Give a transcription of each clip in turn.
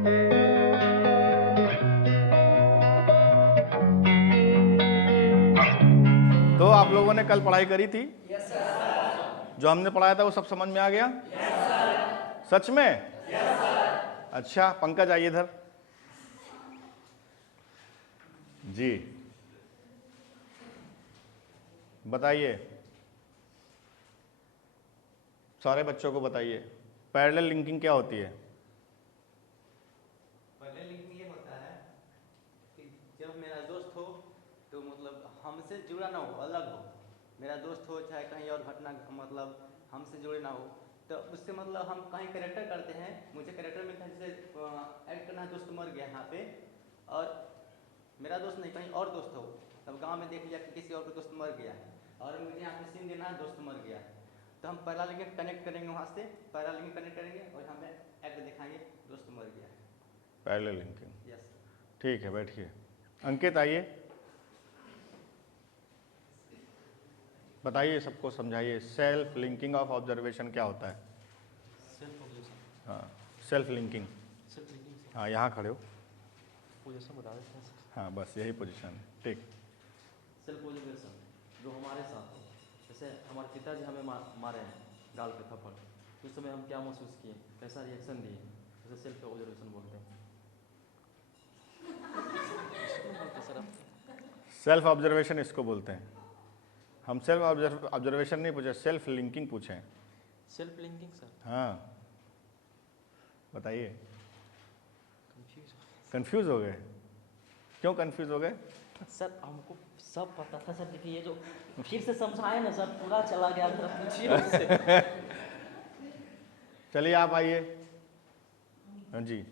तो आप लोगों ने कल पढ़ाई करी थी? Yes sir. जो हमने पढ़ाया था वो सब समझ में आ गया? Yes sir. सच में? Yes sir. अच्छा, पंकज आइए इधर जी, बताइए, सारे बच्चों को बताइए, पैरेलल लिंकिंग क्या होती है? पैरेलल लिंकिंग ये होता है कि जब मेरा दोस्त हो तो मतलब हमसे जुड़ा ना हो, अलग हो। मेरा दोस्त हो चाहे कहीं और घटना मतलब हमसे जुड़े ना हो, तो उससे मतलब हम कहीं कैरेक्टर करते हैं, मुझे कैरेक्टर मिलता है, जैसे एक्ट करना है, दोस्त मर गया यहाँ पे और मेरा दोस्त नहीं कहीं और दोस्त हो, तब गांव में देख लिया कि किसी और का दोस्त मर गया है और मुझे यहाँ पे सीन देना है, दोस्त मर गया है, तो हम पैरेलल लिंकिंग कनेक्ट करेंगे, वहाँ से पैरेलल लिंकिंग कनेक्ट करेंगे और हमें एक्ट दिखाएंगे, दोस्त मर गया है। Parallel linking. यस। ठीक है, बैठिए। अंकित आइए, बताइए, सबको समझाइए, सेल्फ लिंकिंग ऑफ ऑब्जर्वेशन क्या होता है? Self observation. हाँ, सेल्फ लिंकिंग। सेल्फ लिंकिंग हाँ, यहाँ खड़े हो। पोजीशन बता देते हैं सर। हाँ, बस यही पोजीशन है, ठीक। सेल्फ ऑब्जर्वेशन जो हमारे साथ हो, जैसे हमारे पिताजी हमें मारे हैं गाल पे थप्पड़, उस समय हम क्या महसूस किए, कैसा रिएक्शन दिए, उसे सेल्फ ऑब्जर्वेशन बोलते हैं। सर आप सेल्फ ऑब्जर्वेशन इसको बोलते हैं। हम सेल्फ ऑब्जर्वेशन नहीं पूछे, सेल्फ लिंकिंग पूछे हैं। Self linking sir. हाँ, बताइए। कंफ्यूज कंफ्यूज हो गए? क्यों कंफ्यूज हो गए? सर, हमको सब पता था सर, लेकिन ये जो फिर से समझाए ना सर, पूरा चला गया सर, पूछिए उससे। चलिए आप आइए। हाँ जी,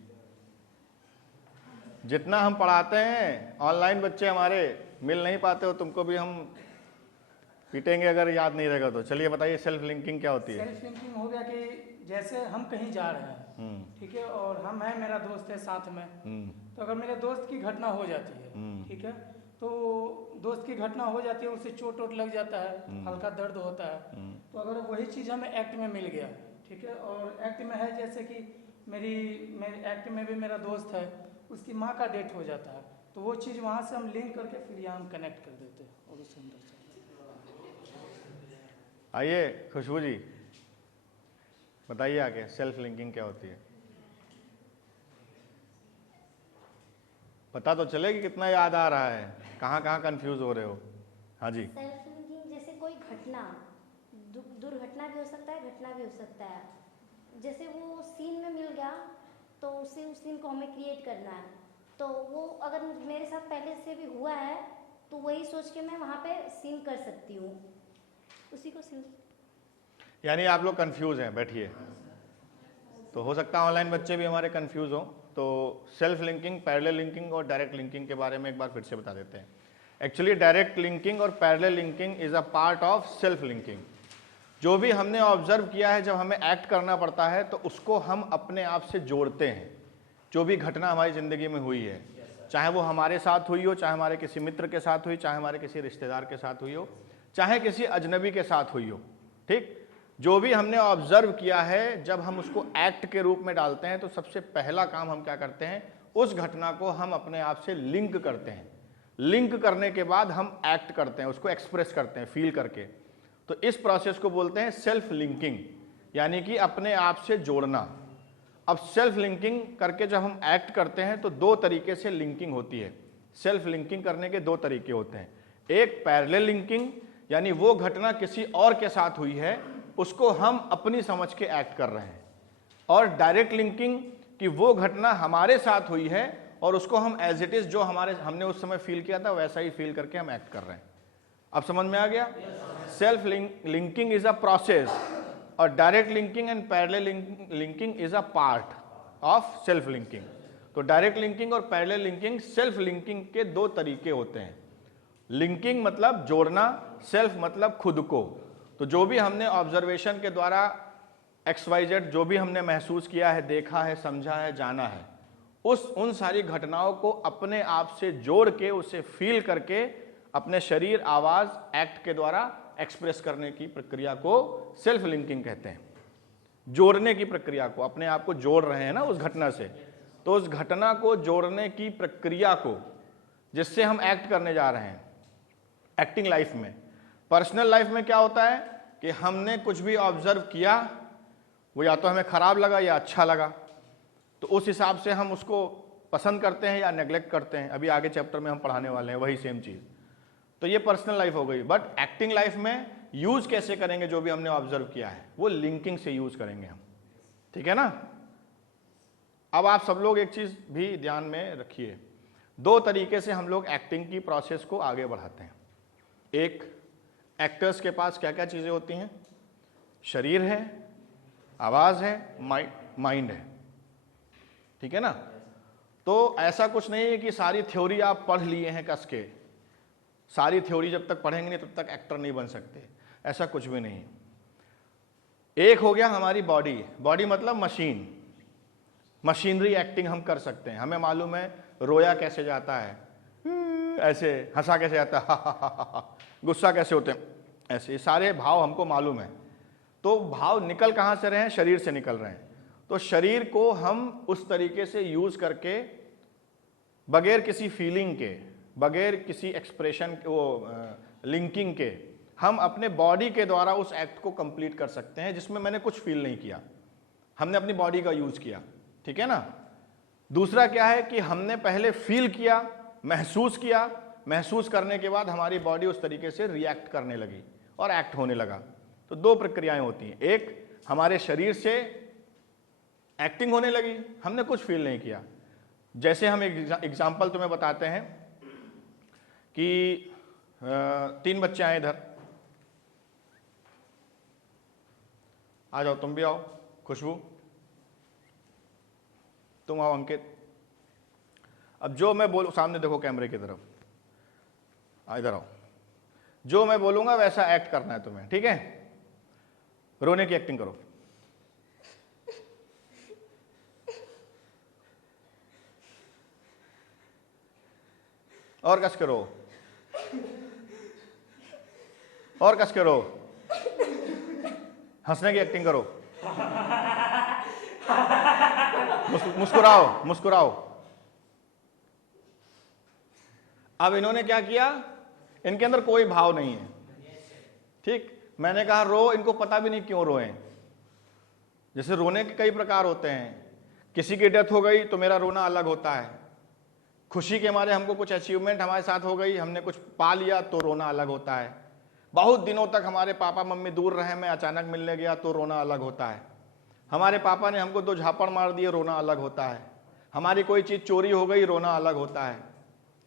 जितना हम पढ़ाते हैं ऑनलाइन बच्चे हमारे मिल नहीं पाते हो, तुमको भी हम पीटेंगे अगर याद नहीं रहेगा तो। चलिए बताइए, सेल्फ लिंकिंग क्या होती है? सेल्फ लिंकिंग हो गया कि जैसे हम कहीं जा रहे हैं, ठीक है, और हम हैं, मेरा दोस्त है साथ में, तो अगर मेरे दोस्त की घटना हो जाती है, ठीक है, तो दोस्त की घटना हो जाती है, उसे चोट वोट लग जाता है, हल्का दर्द होता है, तो अगर वही चीज़ हमें एक्ट में मिल गया, ठीक है, और एक्ट में है जैसे कि मेरे एक्ट में भी मेरा दोस्त है, उसकी माँ का डेथ हो जाता है, तो वो चीज़ वहाँ से हम लिंक करके फिर यहाँ हम कनेक्ट कर देते हैं और उससे अंदर चलते हैं। आइए खुशबू जी, बताइए आगे, सेल्फ लिंकिंग क्या होती है? पता तो चले कि कितना याद आ रहा है, कहाँ कहाँ कंफ्यूज हो रहे हो? हाँ जी। सेल्फ लिंकिंग जैसे कोई घटना, दुर्घटना भी हो सकता है, घटना भी हो सकता है, जैसे वो सीन में मिल गया तो उसे उस सीन को हमें क्रिएट करना है, तो वो अगर मेरे साथ पहले से भी हुआ है तो वही सोच के मैं वहाँ पे सीन कर सकती हूँ, उसी को सीन। यानी आप लोग कंफ्यूज हैं, बैठिए। तो हो सकता है ऑनलाइन बच्चे भी हमारे कंफ्यूज हों, तो सेल्फ लिंकिंग, पैरेलल लिंकिंग और डायरेक्ट लिंकिंग के बारे में एक बार फिर से बता देते हैं। एक्चुअली डायरेक्ट लिंकिंग और parallel linking is a part of self linking. जो भी हमने ऑब्जर्व किया है, जब हमें एक्ट करना पड़ता है तो उसको हम अपने आप से जोड़ते हैं। जो भी घटना हमारी ज़िंदगी में हुई है, चाहे वो हमारे साथ हुई हो, चाहे हमारे किसी मित्र के साथ हुई, चाहे हमारे किसी रिश्तेदार के साथ हुई हो, चाहे किसी अजनबी के साथ हुई हो, ठीक, जो भी हमने ऑब्जर्व किया है, जब हम उसको एक्ट के रूप में डालते हैं तो सबसे पहला काम हम क्या करते हैं, उस घटना को हम अपने आप से लिंक करते हैं। लिंक करने के बाद हम एक्ट करते हैं, उसको एक्सप्रेस करते हैं फील करके। तो इस प्रोसेस को बोलते हैं सेल्फ लिंकिंग, यानी कि अपने आप से जोड़ना। अब सेल्फ लिंकिंग करके जब हम एक्ट करते हैं तो दो तरीके से लिंकिंग होती है। सेल्फ लिंकिंग करने के दो तरीके होते हैं। एक पैरेलल लिंकिंग, यानी वो घटना किसी और के साथ हुई है, उसको हम अपनी समझ के एक्ट कर रहे हैं। और डायरेक्ट लिंकिंग, कि वो घटना हमारे साथ हुई है और उसको हम एज इट इज जो हमने उस समय फील किया था वैसा ही फील करके हम एक्ट कर रहे हैं। अब समझ में आ गया? Self linking is a process और direct linking and parallel linking is a part of self linking. तो डायरेक्ट लिंकिंग और पैरेलल लिंकिंग सेल्फ लिंकिंग के दो तरीके होते हैं। लिंकिंग मतलब जोड़ना, सेल्फ मतलब खुद को। तो जो भी हमने ऑब्जर्वेशन के द्वारा XYZ जो भी हमने महसूस किया है, देखा है, समझा है, जाना है, उन सारी घटनाओं को अपने आप से जोड़ के, उसे फील करके अपने शरीर, आवाज, एक्ट के द्वारा एक्सप्रेस करने की प्रक्रिया को सेल्फ लिंकिंग कहते हैं। जोड़ने की प्रक्रिया को, अपने आप को जोड़ रहे हैं ना उस घटना से, तो उस घटना को जोड़ने की प्रक्रिया को जिससे हम एक्ट करने जा रहे हैं एक्टिंग लाइफ में। पर्सनल लाइफ में क्या होता है कि हमने कुछ भी ऑब्जर्व किया, वो या तो हमें खराब लगा या अच्छा लगा, तो उस हिसाब से हम उसको पसंद करते हैं या नेग्लेक्ट करते हैं। अभी आगे चैप्टर में हम पढ़ाने वाले हैं वही सेम चीज़। तो ये पर्सनल लाइफ हो गई। बट एक्टिंग लाइफ में यूज कैसे करेंगे जो भी हमने ऑब्जर्व किया है, वो लिंकिंग से यूज करेंगे हम, ठीक है ना। अब आप सब लोग एक चीज भी ध्यान में रखिए, दो तरीके से हम लोग एक्टिंग की प्रोसेस को आगे बढ़ाते हैं। एक, एक्टर्स के पास क्या क्या चीजें होती हैं, शरीर है, आवाज है, माइंड है, ठीक है ना। तो ऐसा कुछ नहीं है कि सारी थ्योरी आप पढ़ लिए हैं कस के, सारी थ्योरी जब तक पढ़ेंगे नहीं तब तक एक्टर नहीं बन सकते, ऐसा कुछ भी नहीं। एक हो गया हमारी बॉडी, बॉडी मतलब मशीन, मशीनरी एक्टिंग हम कर सकते हैं। हमें मालूम है रोया कैसे जाता है, ऐसे हंसा कैसे जाता है, गुस्सा कैसे होते हैं, ऐसे ये सारे भाव हमको मालूम है। तो भाव निकल कहाँ से रहे हैं, शरीर से निकल रहे हैं। तो शरीर को हम उस तरीके से यूज करके बगैर किसी फीलिंग के, बगैर किसी एक्सप्रेशन लिंकिंग के, हम अपने बॉडी के द्वारा उस एक्ट को कंप्लीट कर सकते हैं जिसमें मैंने कुछ फील नहीं किया, हमने अपनी बॉडी का यूज किया, ठीक है ना। दूसरा क्या है कि हमने पहले फील किया, महसूस किया, महसूस करने के बाद हमारी बॉडी उस तरीके से रिएक्ट करने लगी और एक्ट होने लगा। तो दो प्रक्रियाएं होती हैं, एक हमारे शरीर से एक्टिंग होने लगी, हमने कुछ फील नहीं किया। जैसे हम एक एग्जाम्पल तुम्हें बताते हैं कि 3 बच्चे आए इधर, आ जाओ, तुम भी आओ, खुशबू तुम आओ, अंकित। अब जो मैं बोलूं, सामने देखो कैमरे की तरफ, इधर आओ, जो मैं बोलूंगा वैसा एक्ट करना है तुम्हें, ठीक है। रोने की एक्टिंग करो, और कस के रो, और कस के रो, हंसने की एक्टिंग करो, मुस्कुराओ मुस्कुराओ। अब इन्होंने क्या किया, इनके अंदर कोई भाव नहीं है, ठीक। मैंने कहा रो, इनको पता भी नहीं क्यों रोए। जैसे रोने के कई प्रकार होते हैं, किसी की डेथ हो गई तो मेरा रोना अलग होता है, खुशी के मारे हमको कुछ अचीवमेंट हमारे साथ हो गई, हमने कुछ पा लिया तो रोना अलग होता है। बहुत दिनों तक हमारे पापा मम्मी दूर रहे, मैं अचानक मिलने गया तो रोना अलग होता है। हमारे पापा ने हमको 2 झापड़ मार दिए, रोना अलग होता है। हमारी कोई चीज़ चोरी हो गई, रोना अलग होता है,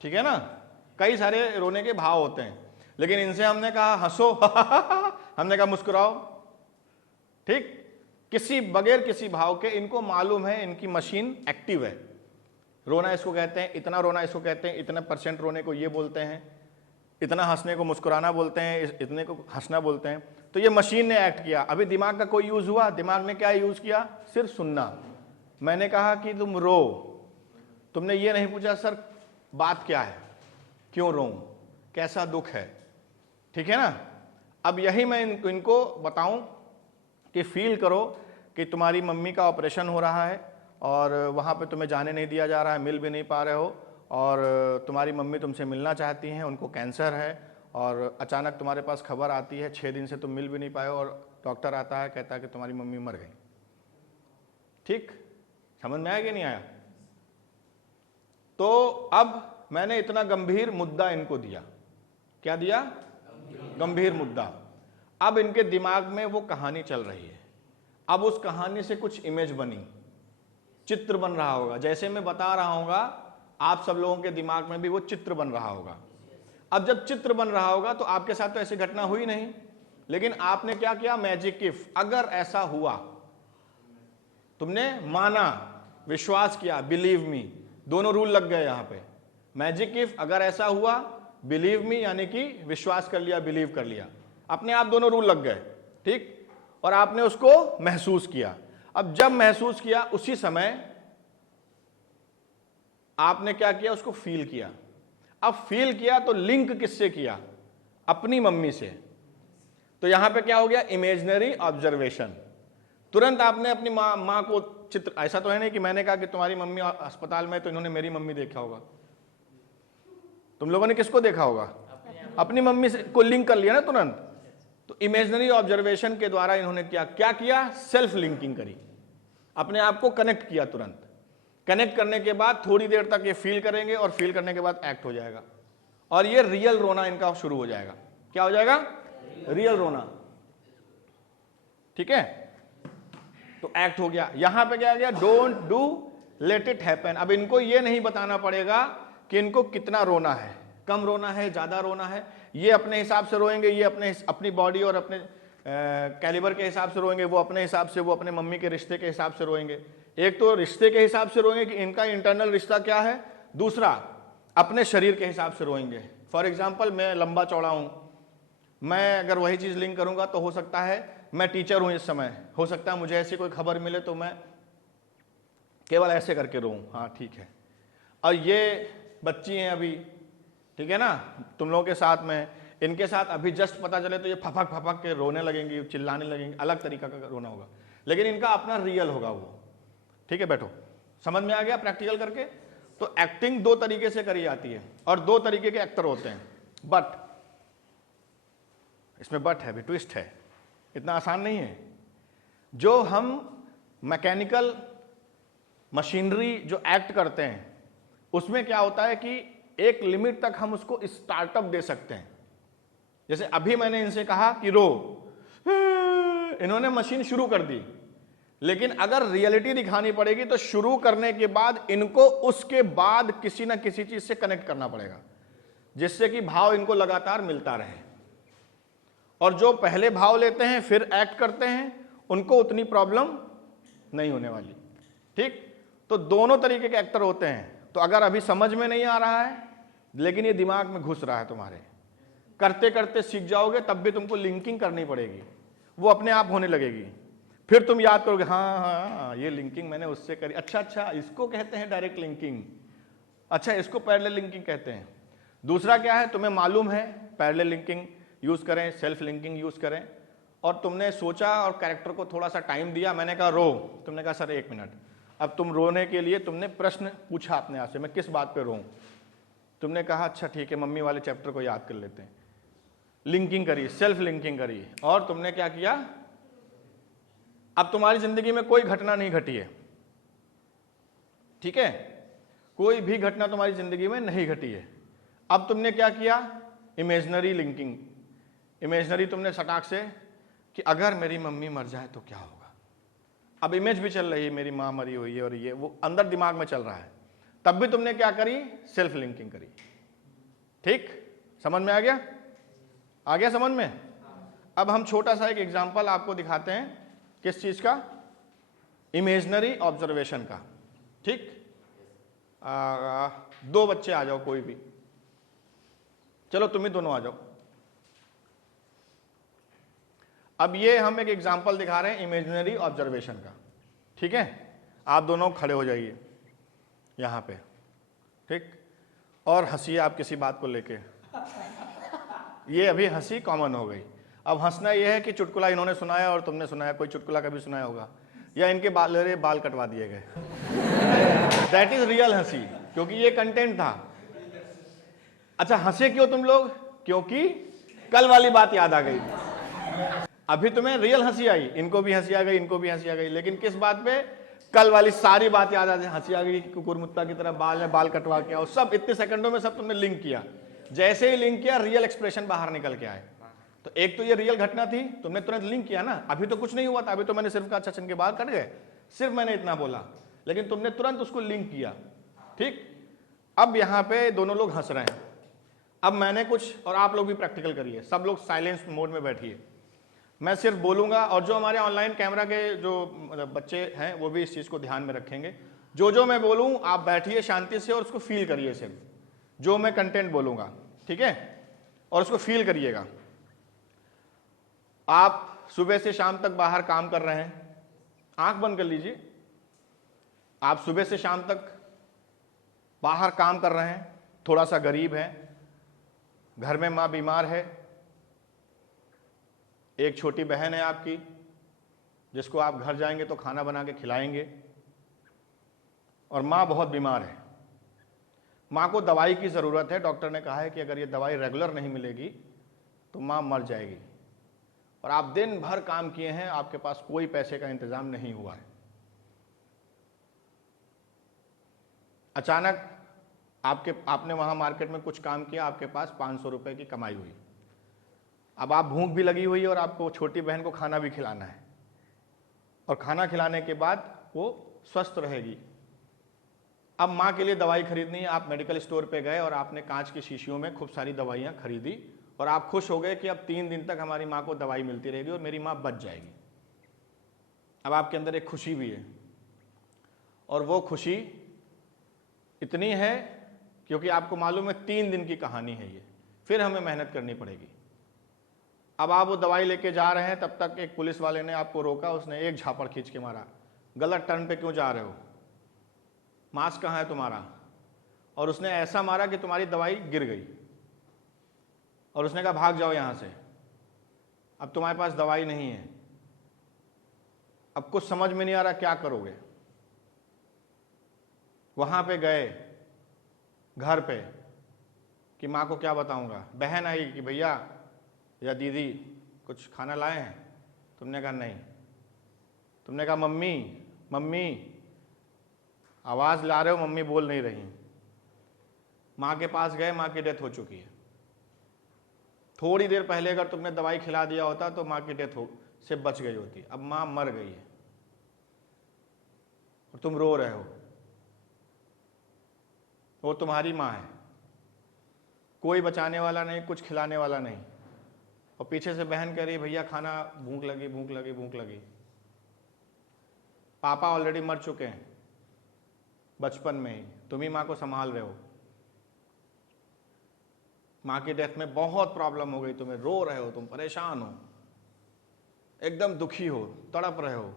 ठीक है ना। कई सारे रोने के भाव होते हैं, लेकिन इनसे हमने कहा हंसो हमने कहा मुस्कुराओ, ठीक। किसी बगैर किसी भाव के, इनको मालूम है इनकी मशीन एक्टिव है। रोना इसको कहते हैं, इतना रोना इसको कहते हैं, इतना % रोने को ये बोलते हैं, इतना हंसने को मुस्कुराना बोलते हैं, इतने को हंसना बोलते हैं। तो ये मशीन ने एक्ट किया। अभी दिमाग का कोई यूज हुआ, दिमाग ने क्या यूज किया, सिर्फ सुनना। मैंने कहा कि तुम रो, तुमने ये नहीं पूछा सर बात क्या है, क्यों रो, कैसा दुख है, ठीक है ना। अब यही मैं इनको बताऊं कि फील करो कि तुम्हारी मम्मी का ऑपरेशन हो रहा है और वहाँ पे तुम्हें जाने नहीं दिया जा रहा है, मिल भी नहीं पा रहे हो, और तुम्हारी मम्मी तुमसे मिलना चाहती हैं, उनको कैंसर है, और अचानक तुम्हारे पास खबर आती है 6 दिन से तुम मिल भी नहीं पाए, और डॉक्टर आता है कहता है कि तुम्हारी मम्मी मर गई, ठीक। समझ में आया कि नहीं आया। तो अब मैंने इतना गंभीर मुद्दा इनको दिया, क्या दिया, गंभीर मुद्दा। अब इनके दिमाग में वो कहानी चल रही है, अब उस कहानी से कुछ इमेज बनी, चित्र बन रहा होगा। जैसे मैं बता रहा हूँगा, आप सब लोगों के दिमाग में भी वो चित्र बन रहा होगा। अब जब चित्र बन रहा होगा तो आपके साथ तो ऐसी घटना हुई नहीं, लेकिन आपने क्या किया, मैजिक इफ, अगर ऐसा हुआ, तुमने माना, विश्वास किया, बिलीव मी, दोनों रूल लग गए यहां पे। मैजिक इफ, अगर ऐसा हुआ, बिलीव मी यानी कि विश्वास कर लिया, बिलीव कर लिया, अपने आप दोनों रूल लग गए, ठीक। और आपने उसको महसूस किया। अब जब महसूस किया उसी समय आपने क्या किया, उसको फील किया। अब फील किया तो लिंक किससे किया, अपनी मम्मी से। तो यहां पे क्या हो गया, इमेजिनरी ऑब्जर्वेशन। तुरंत आपने अपनी माँ को चित्र, ऐसा तो है नहीं कि मैंने कहा कि तुम्हारी मम्मी अस्पताल में तो इन्होंने मेरी मम्मी देखा होगा। तुम लोगों ने किसको देखा होगा? अपनी मम्मी से को लिंक कर लिया ना तुरंत। तो इमेजिनरी ऑब्जर्वेशन के द्वारा इन्होंने क्या किया? सेल्फ लिंकिंग करी, अपने आप को कनेक्ट किया तुरंत। कनेक्ट करने के बाद थोड़ी देर तक ये फील करेंगे और फील करने के बाद एक्ट हो जाएगा, और ये रियल रोना इनका शुरू हो जाएगा। क्या हो जाएगा? रियल रोना। ठीक है, तो एक्ट हो गया। यहां पे क्या आ गया? Don't do, let it happen. अब इनको ये नहीं बताना पड़ेगा कि इनको कितना रोना है, कम रोना है, ज्यादा रोना है। ये अपने हिसाब से रोएंगे, ये अपनी बॉडी और अपने कैलिबर के हिसाब से रोएंगे, वो अपने हिसाब से, वो अपने मम्मी के रिश्ते के हिसाब से रोएंगे। एक तो रिश्ते के हिसाब से रोएंगे कि इनका इंटरनल रिश्ता क्या है, दूसरा अपने शरीर के हिसाब से रोएंगे। फॉर एग्जाम्पल, मैं लंबा चौड़ा हूं, मैं अगर वही चीज लिंक करूंगा तो हो सकता है मैं टीचर हूं इस समय, हो सकता है मुझे ऐसी कोई खबर मिले तो मैं केवल ऐसे करके रोऊं, हाँ ठीक है। और ये बच्ची हैं अभी, ठीक है ना, तुम लोगों के साथ में, इनके साथ अभी जस्ट पता चले तो ये फपक फपक के रोने लगेंगी, चिल्लाने लगेंगी, अलग तरीका का रोना होगा, लेकिन इनका अपना रियल होगा वो। ठीक है, बैठो, समझ में आ गया प्रैक्टिकल करके? तो एक्टिंग दो तरीके से करी जाती है और दो तरीके के एक्टर होते हैं। बट इसमें बट है भी, ट्विस्ट है, इतना आसान नहीं है। जो हम मैकेनिकल मशीनरी जो एक्ट करते हैं उसमें क्या होता है कि एक लिमिट तक हम उसको स्टार्टअप दे सकते हैं। जैसे अभी मैंने इनसे कहा कि रो, इन्होंने मशीन शुरू कर दी, लेकिन अगर रियलिटी दिखानी पड़ेगी तो शुरू करने के बाद इनको उसके बाद किसी ना किसी चीज से कनेक्ट करना पड़ेगा, जिससे कि भाव इनको लगातार मिलता रहे। और जो पहले भाव लेते हैं फिर एक्ट करते हैं, उनको उतनी प्रॉब्लम नहीं होने वाली। ठीक, तो दोनों तरीके के एक्टर होते हैं। तो अगर अभी समझ में नहीं आ रहा है लेकिन ये दिमाग में घुस रहा है तुम्हारे, करते करते सीख जाओगे, तब भी तुमको लिंकिंग करनी पड़ेगी, वो अपने आप होने लगेगी। फिर तुम याद करोगे, हाँ हाँ ये लिंकिंग मैंने उससे करी, अच्छा अच्छा इसको कहते हैं डायरेक्ट लिंकिंग, अच्छा इसको पैरेलल लिंकिंग कहते हैं। दूसरा क्या है, तुम्हें मालूम है पैरेलल लिंकिंग यूज करें, सेल्फ लिंकिंग यूज करें, और तुमने सोचा और कैरेक्टर को थोड़ा सा टाइम दिया। मैंने कहा रो, तुमने कहा सर 1 मिनट। अब तुम रोने के लिए तुमने प्रश्न पूछा अपने आप से, मैं किस बात पे रोऊं? तुमने कहा अच्छा ठीक है, मम्मी वाले चैप्टर को याद कर लेते हैं। लिंकिंग करी, सेल्फ लिंकिंग करी, और तुमने क्या किया? अब तुम्हारी जिंदगी में कोई घटना नहीं घटी है, ठीक है, कोई भी घटना तुम्हारी जिंदगी में नहीं घटी है। अब तुमने क्या किया? Imaginary linking. इमेजिनरी तुमने सटाक से कि अगर मेरी मम्मी मर जाए तो क्या होगा। अब इमेज भी चल रही है, मेरी माँ मरी हुई है और ये वो अंदर दिमाग में चल रहा है, तब भी तुमने क्या करी? सेल्फ लिंकिंग करी। ठीक, समझ में आ गया? आ गया समझ में? अब हम छोटा सा एक एग्जांपल आपको दिखाते हैं, किस चीज का? इमेजिनरी ऑब्जर्वेशन का। ठीक, 2 बच्चे आ जाओ, कोई भी, चलो तुम ही दोनों आ जाओ। अब ये हम एक एग्जांपल दिखा रहे हैं इमेजिनरी ऑब्जर्वेशन का, ठीक है? आप दोनों खड़े हो जाइए यहां पे, ठीक, और हंसिए आप किसी बात को लेके। ये अभी हंसी कॉमन हो गई। अब हंसना ये है कि चुटकुला इन्होंने सुनाया और तुमने सुनाया, कोई चुटकुला कभी सुनाया होगा, या इनके बाल कटवा दिए गए। दैट इज रियल हंसी, क्योंकि ये कंटेंट था। अच्छा, हंसे क्यों तुम लोग? क्योंकि कल वाली बात याद आ गई। अभी तुम्हें रियल हंसी आई, इनको भी हंसी आ गई, इनको भी हंसी आ गई, लेकिन किस बात पे? कल वाली सारी बात याद आ गई, हंसी आ गई, कुकुर मुत्ता की तरह बाल है, बाल कटवा के आओ, सब इतने सेकंडों में सब तुमने लिंक किया। जैसे ही लिंक किया, रियल एक्सप्रेशन बाहर निकल के आए। तो एक तो ये रियल घटना थी, तुमने तुरंत लिंक किया ना। अभी तो कुछ नहीं हुआ था, अभी तो मैंने सिर्फ कहा अच्छा के बाल कट गए, सिर्फ मैंने इतना बोला, लेकिन तुमने तुरंत उसको लिंक किया। ठीक, अब यहां पे दोनों लोग हंस रहे हैं। अब मैंने कुछ, और आप लोग भी प्रैक्टिकल करिए, सब लोग साइलेंस मोड में बैठिए, मैं सिर्फ बोलूंगा, और जो हमारे ऑनलाइन कैमरा के जो बच्चे हैं वो भी इस चीज को ध्यान में रखेंगे। जो मैं बोलूं आप बैठिए शांति से और उसको फील करिए, सिर्फ जो मैं कंटेंट बोलूंगा, ठीक है, और उसको फील करिएगा। आप सुबह से शाम तक बाहर काम कर रहे हैं, आंख बंद कर लीजिए। आप सुबह से शाम तक बाहर काम कर रहे हैं, थोड़ा सा गरीब है, घर में मां बीमार है, एक छोटी बहन है आपकी जिसको आप घर जाएंगे तो खाना बना के खिलाएंगे, और माँ बहुत बीमार है, माँ को दवाई की ज़रूरत है, डॉक्टर ने कहा है कि अगर ये दवाई रेगुलर नहीं मिलेगी तो माँ मर जाएगी, और आप दिन भर काम किए हैं, आपके पास कोई पैसे का इंतजाम नहीं हुआ है। अचानक आपने वहाँ मार्केट में कुछ काम किया, आपके पास 500 रुपये की कमाई हुई। अब आप भूख भी लगी हुई है और आपको छोटी बहन को खाना भी खिलाना है, और खाना खिलाने के बाद वो स्वस्थ रहेगी। अब माँ के लिए दवाई खरीदनी है, आप मेडिकल स्टोर पे गए और आपने कांच की शीशियों में खूब सारी दवाइयाँ खरीदी, और आप खुश हो गए कि अब 3 दिन तक हमारी माँ को दवाई मिलती रहेगी और मेरी माँ बच जाएगी। अब आपके अंदर एक खुशी भी है, और वो खुशी इतनी है क्योंकि आपको मालूम है 3 दिन की कहानी है ये, फिर हमें मेहनत करनी पड़ेगी। अब आप वो दवाई लेके जा रहे हैं, तब तक एक पुलिस वाले ने आपको रोका, उसने एक झापड़ खींच के मारा, गलत टर्न पे क्यों जा रहे हो, मास्क कहाँ है तुम्हारा, और उसने ऐसा मारा कि तुम्हारी दवाई गिर गई, और उसने कहा भाग जाओ यहाँ से, अब तुम्हारे पास दवाई नहीं है। अब कुछ समझ में नहीं आ रहा क्या करोगे। वहाँ पे गए घर पे कि माँ को क्या बताऊँगा, बहन आई कि भैया या दीदी कुछ खाना लाए हैं, तुमने कहा नहीं, तुमने कहा मम्मी मम्मी, आवाज़ ला रहे हो, मम्मी बोल नहीं रही। माँ के पास गए, माँ की डेथ हो चुकी है। थोड़ी देर पहले अगर तुमने दवाई खिला दिया होता तो माँ की डेथ से बच गई होती। अब माँ मर गई है और तुम रो रहे हो, वो तुम्हारी माँ है, कोई बचाने वाला नहीं, कुछ खिलाने वाला नहीं, और पीछे से बहन कह रही भैया खाना, भूख लगी भूख लगी भूख लगी। पापा ऑलरेडी मर चुके हैं बचपन में ही, तुम ही माँ को संभाल रहे हो। माँ की डेथ में बहुत प्रॉब्लम हो गई, तुम्हें रो रहे हो, तुम परेशान हो, एकदम दुखी हो, तड़प रहे हो।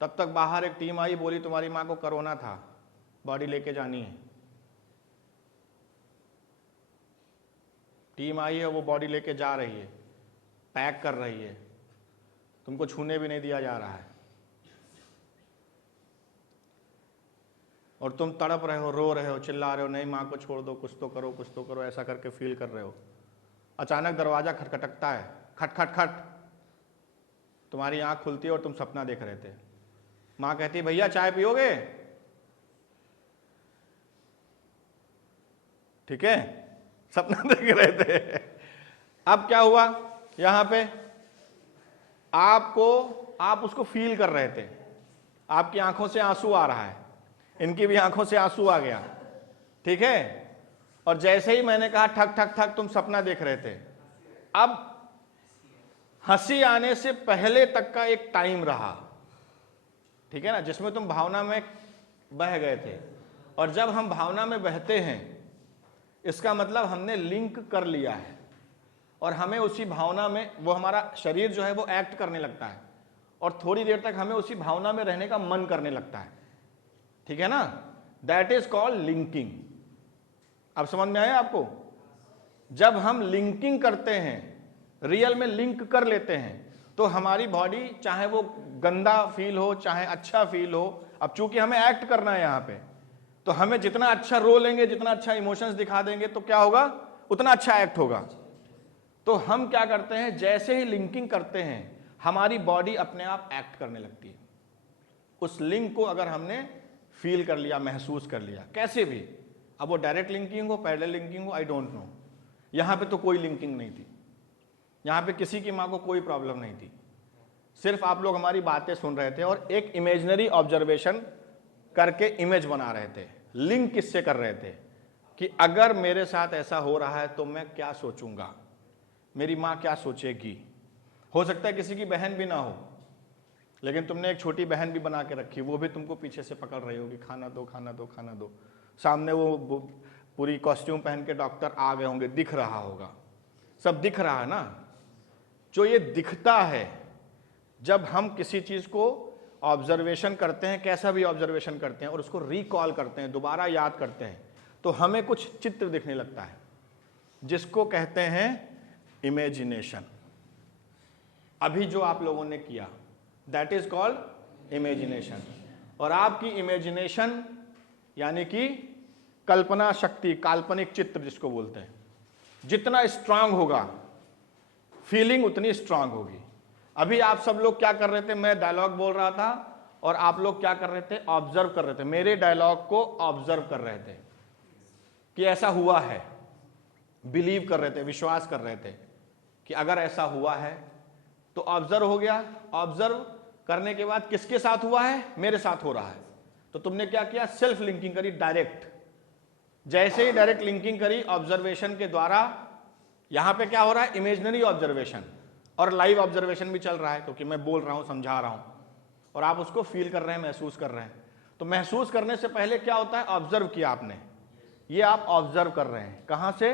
तब तक बाहर एक टीम आई, बोली तुम्हारी माँ को कोरोना था, बॉडी लेके जानी है। टीम आई है, वो बॉडी लेके जा रही है, पैक कर रही है, तुमको छूने भी नहीं दिया जा रहा है, और तुम तड़प रहे हो, रो रहे हो, चिल्ला रहे हो, नहीं माँ को छोड़ दो, कुछ तो करो कुछ तो करो, ऐसा करके फील कर रहे हो। अचानक दरवाजा खटखटकता है, खट खट खट। तुम्हारी आंख खुलती है और तुम सपना देख रहे थे। माँ कहती भैया चाय पियोगे, ठीक है, सपना देख रहे थे। अब क्या हुआ, यहां पे आप उसको फील कर रहे थे, आपकी आंखों से आंसू आ रहा है, इनकी भी आंखों से आंसू आ गया, ठीक है। और जैसे ही मैंने कहा ठक ठक ठक, तुम सपना देख रहे थे। अब हंसी आने से पहले तक का एक टाइम रहा, ठीक है ना, जिसमें तुम भावना में बह गए थे। और जब हम भावना में बहते हैं, इसका मतलब हमने लिंक कर लिया है, और हमें उसी भावना में, वो हमारा शरीर जो है वो एक्ट करने लगता है, और थोड़ी देर तक हमें उसी भावना में रहने का मन करने लगता है, ठीक है ना। That is called linking. अब समझ में आया आपको? जब हम लिंकिंग करते हैं, रियल में लिंक कर लेते हैं, तो हमारी बॉडी, चाहे वो गंदा फील हो चाहे अच्छा फील हो, अब चूंकि हमें एक्ट करना है यहां पे, तो हमें जितना अच्छा रो लेंगे, जितना अच्छा इमोशंस दिखा देंगे, तो क्या होगा, उतना अच्छा एक्ट होगा। तो हम क्या करते हैं, जैसे ही लिंकिंग करते हैं, हमारी बॉडी अपने आप एक्ट करने लगती है। उस लिंक को अगर हमने फील कर लिया, महसूस कर लिया, कैसे भी, अब वो डायरेक्ट लिंकिंग हो, पैरेलल लिंकिंग हो, आई डोंट नो। यहां पे तो कोई लिंकिंग नहीं थी, यहां पे किसी की मां को कोई प्रॉब्लम नहीं थी, सिर्फ आप लोग हमारी बातें सुन रहे थे और एक इमेजिनरी ऑब्जर्वेशन करके इमेज बना रहे थे। लिंक किससे कर रहे थे कि अगर मेरे साथ ऐसा हो रहा है तो मैं क्या सोचूंगा, मेरी माँ क्या सोचेगी। हो सकता है किसी की बहन भी ना हो, लेकिन तुमने एक छोटी बहन भी बना के रखी, वो भी तुमको पीछे से पकड़ रही होगी, खाना दो खाना दो खाना दो। सामने वो पूरी कॉस्ट्यूम पहन के डॉक्टर आ गए होंगे, दिख रहा होगा, सब दिख रहा है ना। जो ये दिखता है, जब हम किसी चीज को ऑब्जर्वेशन करते हैं, कैसा भी ऑब्जर्वेशन करते हैं, और उसको रिकॉल करते हैं, दोबारा याद करते हैं, तो हमें कुछ चित्र दिखने लगता है, जिसको कहते हैं इमेजिनेशन। अभी जो आप लोगों ने किया, दैट इज कॉल्ड इमेजिनेशन। और आपकी इमेजिनेशन यानी कि कल्पना शक्ति, काल्पनिक चित्र जिसको बोलते हैं, जितना स्ट्रांग होगा फीलिंग उतनी स्ट्रांग होगी। अभी आप सब लोग क्या कर रहे थे, मैं डायलॉग बोल रहा था और आप लोग क्या कर रहे थे, ऑब्जर्व कर रहे थे, मेरे डायलॉग को ऑब्जर्व कर रहे थे कि ऐसा हुआ है, बिलीव कर रहे थे, विश्वास कर रहे थे कि अगर ऐसा हुआ है तो ऑब्जर्व हो गया। ऑब्जर्व करने के बाद किसके साथ हुआ है, मेरे साथ हो रहा है, तो तुमने क्या किया, सेल्फ लिंकिंग करी डायरेक्ट। जैसे ही डायरेक्ट लिंकिंग करी ऑब्जर्वेशन के द्वारा, यहां पे क्या हो रहा है, इमेजिनरी ऑब्जर्वेशन और लाइव ऑब्जर्वेशन भी चल रहा है, क्योंकि मैं बोल रहा हूं, समझा रहा हूं और आप उसको फील कर रहे हैं, महसूस कर रहे हैं। तो महसूस करने से पहले क्या होता है, ऑब्जर्व किया आपने, ये आप ऑब्जर्व कर रहे हैं, कहां से,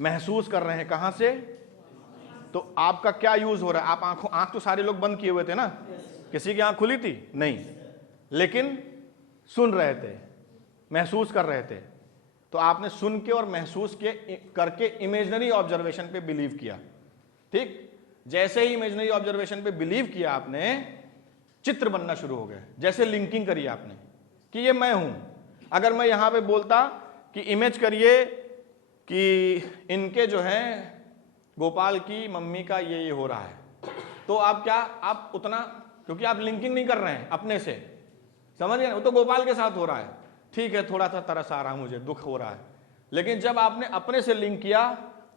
महसूस कर रहे हैं, कहां से, तो आपका क्या यूज हो रहा है, आप आंख तो सारे लोग बंद किए हुए थे ना, किसी की आंख खुली थी नहीं, लेकिन सुन रहे थे, महसूस कर रहे थे। तो आपने सुन के और महसूस के करके इमेजिनरी ऑब्जर्वेशन पे बिलीव किया। ठीक, जैसे ही इमेजिनरी ऑब्जर्वेशन पे बिलीव किया आपने, चित्र बनना शुरू हो गए। जैसे लिंकिंग करी आपने कि ये मैं हूं। अगर मैं यहां पे बोलता कि इमेज करिए कि इनके जो है गोपाल की मम्मी का ये हो रहा है, तो आप क्या, आप उतना, क्योंकि आप लिंकिंग नहीं कर रहे हैं अपने से, समझ गए, वो तो गोपाल के साथ हो रहा है, ठीक है, थोड़ा सा तरस आ रहा, मुझे दुख हो रहा है, लेकिन जब आपने अपने से लिंक किया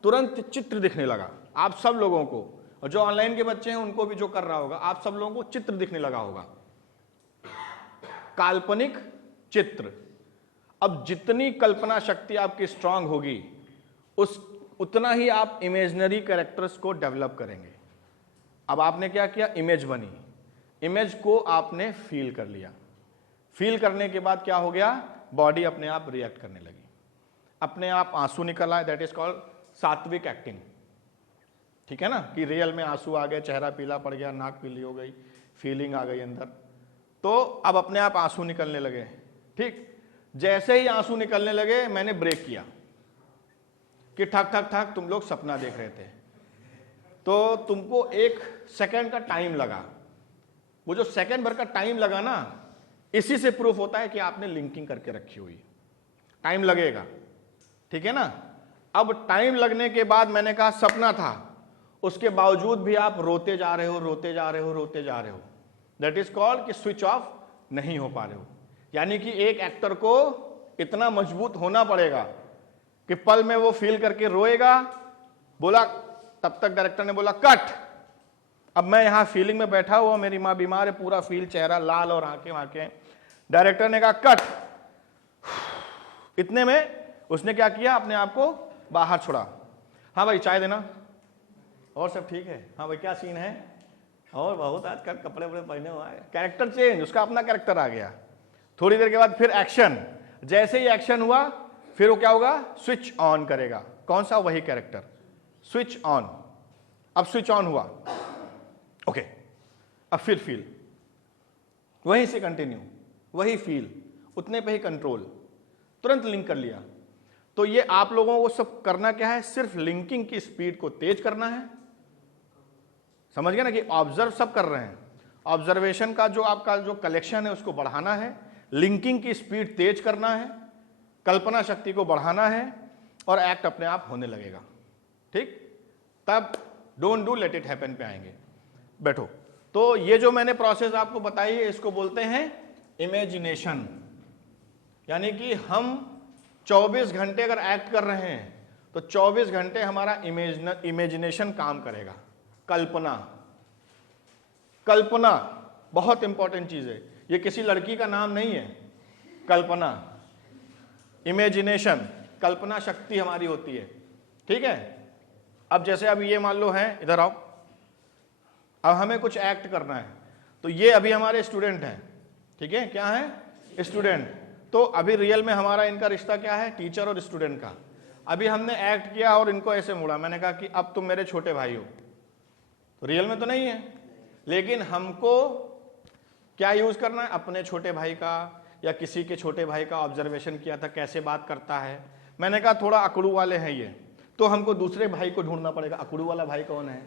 तुरंत चित्र दिखने लगा आप सब लोगों को, और जो ऑनलाइन के बच्चे हैं उनको भी जो कर रहा होगा, आप सब लोगों को चित्र दिखने लगा होगा, काल्पनिक चित्र। अब जितनी कल्पना शक्ति आपकी स्ट्रांग होगी उतना ही आप इमेजिनरी कैरेक्टर्स को डेवलप करेंगे। अब आपने क्या किया, इमेज बनी, इमेज को आपने फील कर लिया, फील करने के बाद क्या हो गया, बॉडी अपने आप रिएक्ट करने लगी, अपने आप आंसू निकल आए, दैट इज कॉल्ड सात्विक एक्टिंग। ठीक है ना, कि रियल में आंसू आ गए, चेहरा पीला पड़ गया, नाक पीली हो गई, फीलिंग आ गई अंदर, तो अब अपने आप आंसू निकलने लगे। ठीक, जैसे ही आंसू निकलने लगे मैंने ब्रेक किया कि ठक ठक ठक तुम लोग सपना देख रहे थे, तो तुमको 1 सेकंड का टाइम लगा, वो जो सेकंड भर का टाइम लगा ना, इसी से प्रूफ होता है कि आपने लिंकिंग करके रखी हुई, टाइम लगेगा। ठीक है ना, अब टाइम लगने के बाद मैंने कहा सपना था, उसके बावजूद भी आप रोते जा रहे हो, रोते जा रहे हो, रोते जा रहे हो, दैट इज कॉल्ड कि स्विच ऑफ नहीं हो पा रहे हो। यानी कि एक एक्टर को इतना मजबूत होना पड़ेगा कि पल में वो फील करके रोएगा। बोला, तब तक डायरेक्टर ने बोला कट, अब मैं यहां फीलिंग में बैठा हुआ, मेरी मां बीमार है, पूरा फील, चेहरा लाल और आंखें आंखें, डायरेक्टर ने कहा कट। इतने में उसने क्या किया, अपने आप को बाहर छोड़ा। हाँ भाई चाय देना, और सब ठीक है, हाँ भाई क्या सीन है, और बहुत आजकल कपड़े वपड़े पहने हुआ है, कैरेक्टर चेंज, उसका अपना कैरेक्टर आ गया। थोड़ी देर के बाद फिर एक्शन, जैसे ही एक्शन हुआ फिर वो क्या होगा, स्विच ऑन करेगा। कौन सा, वही कैरेक्टर, स्विच ऑन। अब स्विच ऑन हुआ, ओके, अब फिर फील, वहीं से कंटिन्यू, वही फील, उतने पे ही कंट्रोल, तुरंत लिंक कर लिया। तो ये आप लोगों को सब करना क्या है, सिर्फ लिंकिंग की स्पीड को तेज करना है। समझ गए ना, कि ऑब्जर्व सब कर रहे हैं, ऑब्जर्वेशन का जो आपका जो कलेक्शन है उसको बढ़ाना है, लिंकिंग की स्पीड तेज करना है, कल्पना शक्ति को बढ़ाना है, और एक्ट अपने आप होने लगेगा। ठीक, तब don't do let it happen पे आएंगे। बैठो। तो ये जो मैंने प्रोसेस आपको बताई है इसको बोलते हैं इमेजिनेशन। यानी कि हम 24 घंटे अगर एक्ट कर रहे हैं तो 24 घंटे हमारा इमेजिनेशन काम करेगा। कल्पना, कल्पना बहुत इंपॉर्टेंट चीज है, ये किसी लड़की का नाम नहीं है। कल्पना, इमेजिनेशन, कल्पना शक्ति हमारी होती है। ठीक है, अब जैसे अब ये मान लो है, इधर आओ, अब हमें कुछ एक्ट करना है, तो ये अभी हमारे स्टूडेंट हैं। ठीक है, क्या है, स्टूडेंट। तो अभी रियल में हमारा इनका रिश्ता क्या है, टीचर और स्टूडेंट का। अभी हमने एक्ट किया और इनको ऐसे मुड़ा, मैंने कहा कि अब तुम मेरे छोटे भाई हो, तो रियल में तो नहीं है, लेकिन हमको क्या यूज करना है, अपने छोटे भाई का या किसी के छोटे भाई का ऑब्जर्वेशन किया था कैसे बात करता है। मैंने कहा थोड़ा अकड़ू वाले हैं ये, तो हमको दूसरे भाई को ढूंढना पड़ेगा, अकड़ू वाला भाई कौन है।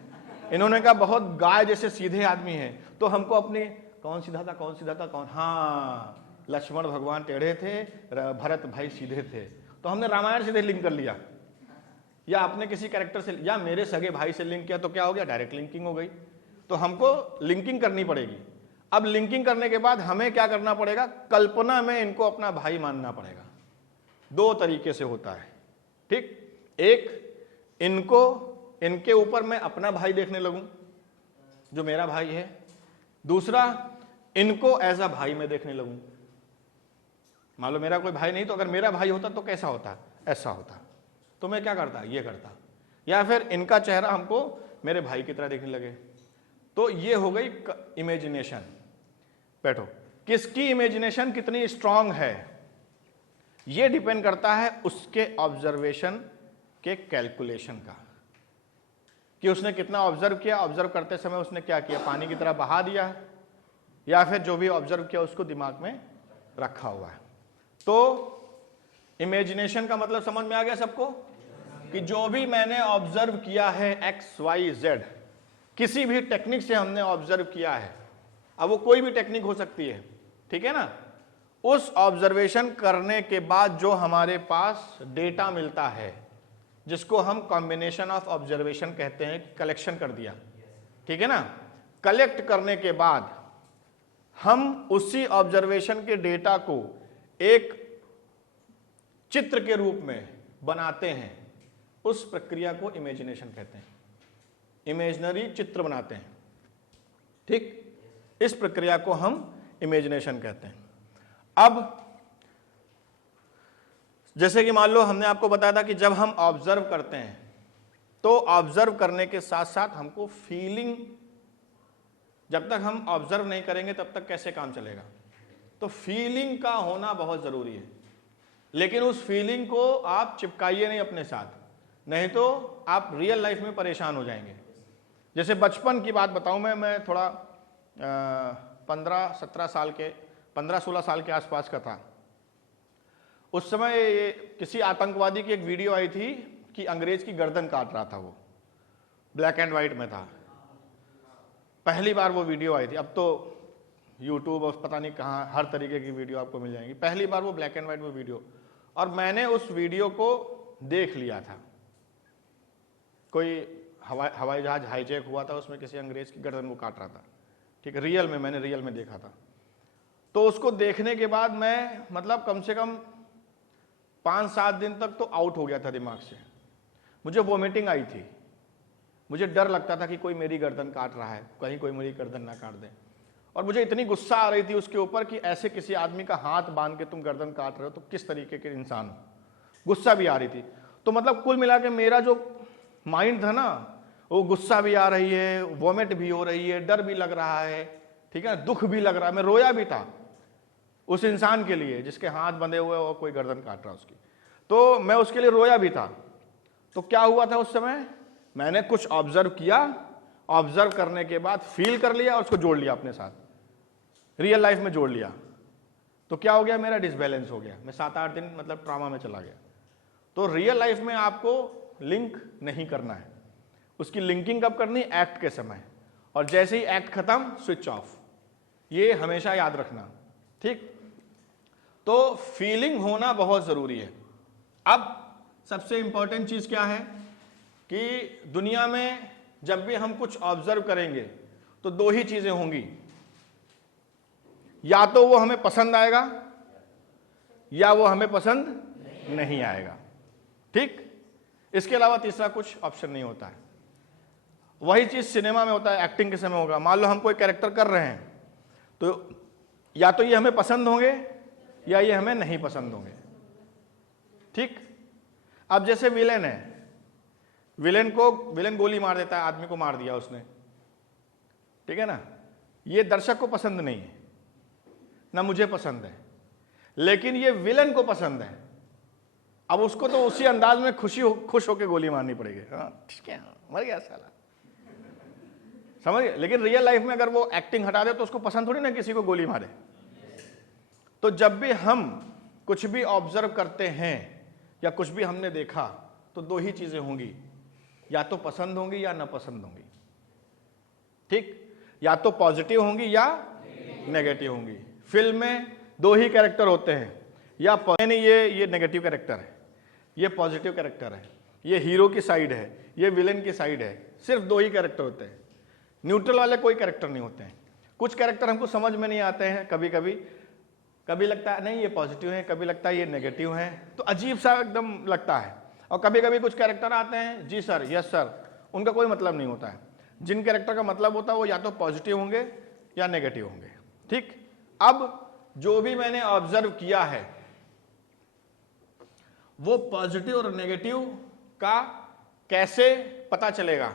इन्होंने कहा बहुत गाय जैसे सीधे आदमी है, तो हमको अपने कौन सीधा था, कौन सीधा था, कौन, हाँ लक्ष्मण भगवान टेढ़े थे, भरत भाई सीधे थे, तो हमने रामायण से लिंक कर लिया, या आपने किसी कैरेक्टर से या मेरे सगे भाई से लिंक किया, तो क्या हो गया, डायरेक्ट लिंकिंग हो गई। तो हमको लिंकिंग करनी पड़ेगी। अब लिंकिंग करने के बाद हमें क्या करना पड़ेगा, कल्पना में इनको अपना भाई मानना पड़ेगा। दो तरीके से होता है, ठीक, एक इनको, इनके ऊपर मैं अपना भाई देखने लगूं जो मेरा भाई है, दूसरा इनको एज अ भाई मैं देखने लगूं। मान लो मेरा कोई भाई नहीं, तो अगर मेरा भाई होता तो कैसा होता, ऐसा होता, तो मैं क्या करता, ये करता, या फिर इनका चेहरा हमको मेरे भाई की तरह देखने लगे। तो ये हो गई इमेजिनेशन। बैठो, किसकी इमेजिनेशन कितनी स्ट्रांग है ये डिपेंड करता है उसके ऑब्जर्वेशन के कैलकुलेशन का, कि उसने कितना ऑब्जर्व किया, ऑब्जर्व करते समय उसने क्या किया, पानी की तरह बहा दिया है, या फिर जो भी ऑब्जर्व किया उसको दिमाग में रखा हुआ है। तो इमेजिनेशन का मतलब समझ में आ गया सबको, कि जो भी मैंने ऑब्जर्व किया है एक्स वाई जेड, किसी भी टेक्निक से हमने ऑब्जर्व किया है, अब वो कोई भी टेक्निक हो सकती है, ठीक है ना, उस ऑब्जर्वेशन करने के बाद जो हमारे पास डेटा मिलता है, जिसको हम कॉम्बिनेशन ऑफ ऑब्जर्वेशन कहते हैं, कलेक्शन कर दिया, ठीक है ना, कलेक्ट करने के बाद हम उसी ऑब्जर्वेशन के डेटा को एक चित्र के रूप में बनाते हैं, उस प्रक्रिया को इमेजिनेशन कहते हैं। इमेजिनरी चित्र बनाते हैं, ठीक, इस प्रक्रिया को हम इमेजिनेशन कहते हैं। अब जैसे कि मान लो हमने आपको बताया था कि जब हम ऑब्जर्व करते हैं तो ऑब्जर्व करने के साथ साथ हमको फीलिंग, जब तक हम ऑब्जर्व नहीं करेंगे तब तक कैसे काम चलेगा, तो फीलिंग का होना बहुत जरूरी है। लेकिन उस फीलिंग को आप चिपकाइए नहीं अपने साथ, नहीं तो आप रियल लाइफ में परेशान हो जाएंगे। जैसे बचपन की बात बताऊं, मैं थोड़ा 15-16 साल के आसपास का था। उस समय किसी आतंकवादी की एक वीडियो आई थी कि अंग्रेज की गर्दन काट रहा था, वो ब्लैक एंड वाइट में था, पहली बार वो वीडियो आई थी। अब तो यूट्यूब और पता नहीं कहाँ हर तरीके की वीडियो आपको मिल जाएंगी, पहली बार वो ब्लैक एंड वाइट में वीडियो, और मैंने उस वीडियो को देख लिया था। कोई हवाई जहाज हाईजैक हुआ था, उसमें किसी अंग्रेज की गर्दन वो काट रहा था, ठीक है, रियल में, मैंने रियल में देखा था। तो उसको देखने के बाद मैं मतलब कम से कम 5-7 दिन तक तो आउट हो गया था दिमाग से। मुझे वोमिटिंग आई थी, मुझे डर लगता था कि कोई मेरी गर्दन काट रहा है, कहीं कोई मेरी गर्दन ना काट दे, और मुझे इतनी गुस्सा आ रही थी उसके ऊपर कि ऐसे किसी आदमी का हाथ बांध के तुम गर्दन काट रहे हो तो किस तरीके के इंसान हो, गुस्सा भी आ रही थी। तो मतलब कुल मिला के मेरा जो माइंड था ना, वो गुस्सा भी आ रही है, वोमिट भी हो रही है, डर भी लग रहा है, ठीक है, दुख भी लग रहा है, मैं रोया भी था उस इंसान के लिए जिसके हाथ बंधे हुए और कोई गर्दन काट रहा उसकी, तो मैं उसके लिए रोया भी था। तो क्या हुआ था उस समय, मैंने कुछ ऑब्जर्व किया, ऑब्जर्व करने के बाद फील कर लिया और उसको जोड़ लिया अपने साथ, रियल लाइफ में जोड़ लिया। तो क्या हो गया, मेरा डिसबैलेंस हो गया, मैं 7-8 दिन मतलब ट्रॉमा में चला गया। तो रियल लाइफ में आपको लिंक नहीं करना है, उसकी लिंकिंग कब करनी, एक्ट के समय, और जैसे ही एक्ट खत्म स्विच ऑफ, ये हमेशा याद रखना, ठीक। तो फीलिंग होना बहुत जरूरी है। अब सबसे इंपॉर्टेंट चीज क्या है कि दुनिया में जब भी हम कुछ ऑब्जर्व करेंगे तो 2 ही चीजें होंगी, या तो वो हमें पसंद आएगा या वो हमें पसंद नहीं आएगा, ठीक। इसके अलावा तीसरा कुछ ऑप्शन नहीं होता है। वही चीज सिनेमा में होता है, एक्टिंग के समय होगा। मान लो हम कोई कैरेक्टर कर रहे हैं तो या तो ये हमें पसंद होंगे या ये हमें नहीं पसंद होंगे, ठीक। अब जैसे विलेन है, विलेन गोली मार देता है, आदमी को मार दिया उसने, ठीक है ना, ये दर्शक को पसंद नहीं है, ना मुझे पसंद है, लेकिन ये विलेन को पसंद है। अब उसको तो उसी अंदाज में खुश होकर गोली मारनी पड़ेगी, हाँ ठीक है, मर गया साला, समझ गए। लेकिन रियल लाइफ में अगर वो एक्टिंग हटा दे तो उसको पसंद थोड़ी ना किसी को गोली मारे। तो जब भी हम कुछ भी ऑब्जर्व करते हैं या कुछ भी हमने देखा तो 2 ही चीजें होंगी, या तो पसंद होंगी या ना पसंद होंगी, ठीक, या तो पॉजिटिव होंगी या नेगेटिव होंगी। फिल्म में दो ही कैरेक्टर होते हैं, या नहीं ये नेगेटिव कैरेक्टर है, ये पॉजिटिव कैरेक्टर है, ये हीरो की साइड है, ये विलेन की साइड है। सिर्फ दो ही कैरेक्टर होते हैं, न्यूट्रल वाले कोई कैरेक्टर नहीं होते हैं। कुछ कैरेक्टर हमको समझ में नहीं आते हैं, कभी लगता है नहीं ये पॉजिटिव है, कभी लगता है ये नेगेटिव है, तो अजीब सा एकदम लगता है। और कभी कभी कुछ कैरेक्टर आते हैं जी सर यस सर, उनका कोई मतलब नहीं होता है। जिन कैरेक्टर का मतलब होता है वो या तो पॉजिटिव होंगे या नेगेटिव होंगे। ठीक, अब जो भी मैंने ऑब्जर्व किया है वो पॉजिटिव और नेगेटिव का कैसे पता चलेगा?